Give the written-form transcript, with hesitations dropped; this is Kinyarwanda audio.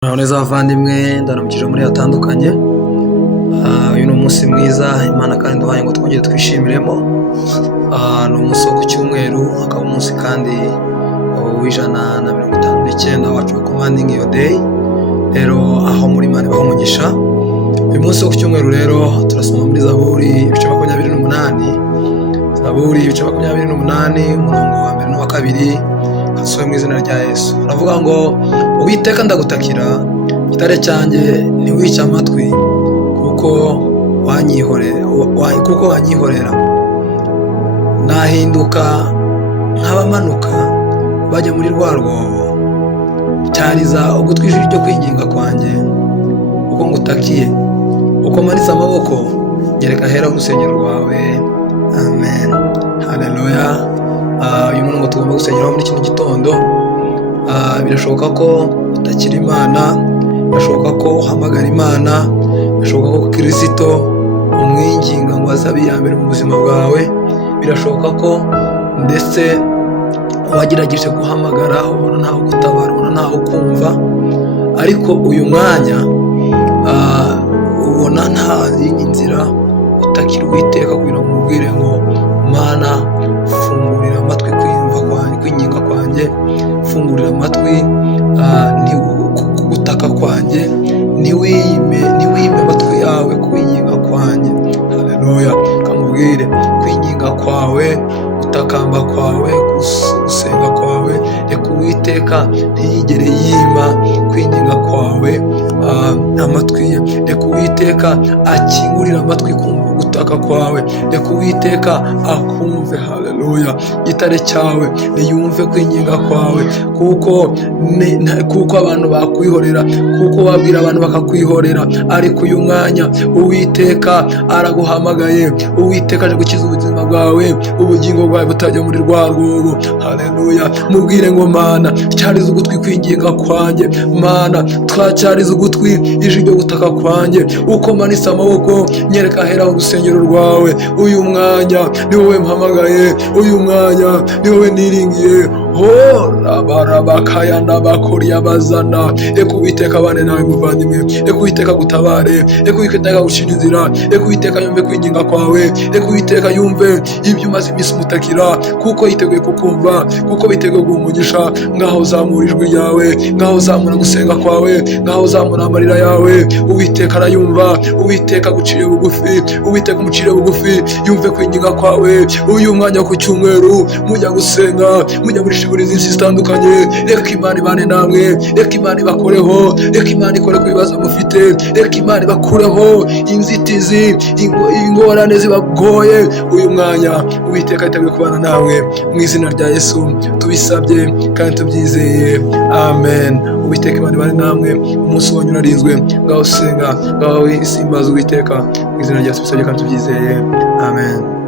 Neza bavandimwe, ndaramukije muri hatandukanye. Uyu ni umunsi mwiza Imana kandi duhaye ngo twongere twishimiremo. Ni umunsi wo ku cyumweru, akaba umunsi kandi w'159 wacu wa commanding your day. Rero aho muri Imana ibaha umugisha. Uyu munsi wo ku cyumweru rero turasoma muri Zaburi ibice 28. Zaburi ibice 28 umurongo wa 1 n'uwa 2. Kasohoye mu izina rya Yesu. Aravuga ngo Uwiteka ndagutakira, gitare cyanjye ntiwice amatwi, kuko wanyihorera. Nahinduka nk'abamanuka bajya muri rwa rwobo, cyariza ugutwi ijwi ryo kwinginga kwanjye, uko ngutakiye. Uko manitse amaboko, nyereka ahera urusengero rwawe. Amen. Haleluya. Uyu murongo tugomba gusengeraho muri kino gitondo. Birashoboka ko utakira Imana, birashoboka ko uhamagara Imana, birashoboka ko Kristo umwinginga ngo azabe iyambere mu buzima bwawe, birashoboka ko ndetse wagerageje guhamagara ubona ntawe gutabara, ubona ntawe kumva, ariko uyu mwanya ubona nta yindi nzira utakira Uwiteka kugira ngo umubwire ngo Mana fungurira amatwi kwinginga kwanjye, fungurira amatwi gutaka kwanjye, niwime amatwi yawe kwinginga kwanjye. Haleluya. Kamubwire kwinginga kwawe, gutakamba kwawe, gusenga kwawe, reka Uwiteka ntiyigere yima kwinginga kwawe amatwi ye. Reka Uwiteka akingurira amatwi kumva gutaka kwawe, reka Uwiteka akumve. Haleluya. Gitare cyawe niyumve kwinginga kwawe, kuko abantu bakwihorera, kuko wabwira abantu bakakwihorera, ariko uyu mwanya Uwiteka araguhamagaye. Uwiteka aje gukiza ubuzima bwawe, ubugingo bwawe butajya muri rwa rwobo. Haleluya. Mubwire ngo Mana cyariza ugutwi kwinginga kwanjye, Mana twacyariza ugutwi ijwi ryo gutaka kwanjye, uko manitse amaboko nyereka ahera urusengero rwawe. Uyu mwanya ni wowe mpamagaye, uyu mwanya ni wowe niringiye. Rabarabakaya n'abakoriya bazana. Reka Uwiteka abane nawe muvandimwe, reka Uwiteka gutabare, reka Uwiteka gucira inzira, reka Uwiteka yumve kwinginga kwawe, reka Uwiteka yumve ibyo umaze iminsi umutakira, kuko yiteguye kukumva, kuko biteguye guha umugisha. Ngaho zamura ijwi ryawe, ngaho zamura gusenga kwawe, ngaho zamura amarira yawe. Uwiteka arayumva, Uwiteka aguciriye bugufi, Uwiteka umuciriye bugufi, yumve kwinginga kwawe. Uyu mwanya ku cyumweru mujya gusenga, mujya muri shiburi zinsi zitandukanye, reka Imana ibane namwe, reka Imana ibakoreho, reka Imana ikore ku bibazo mufite, reka Imana ibakureho inzitizi, ingorane zibagoye. Uyu mwanya Uwiteka yiteguye kubana nawe mu izina rya Yesu tubisabye kandi tubyizeye. Amen. Uwiteka Imana ibane namwe, umunsi wanyu urarinzwe. Ngaho senga, ngaho isimbaza Uwiteka mu izina rya Yesu tubisabye kandi tubyizeye. Amen.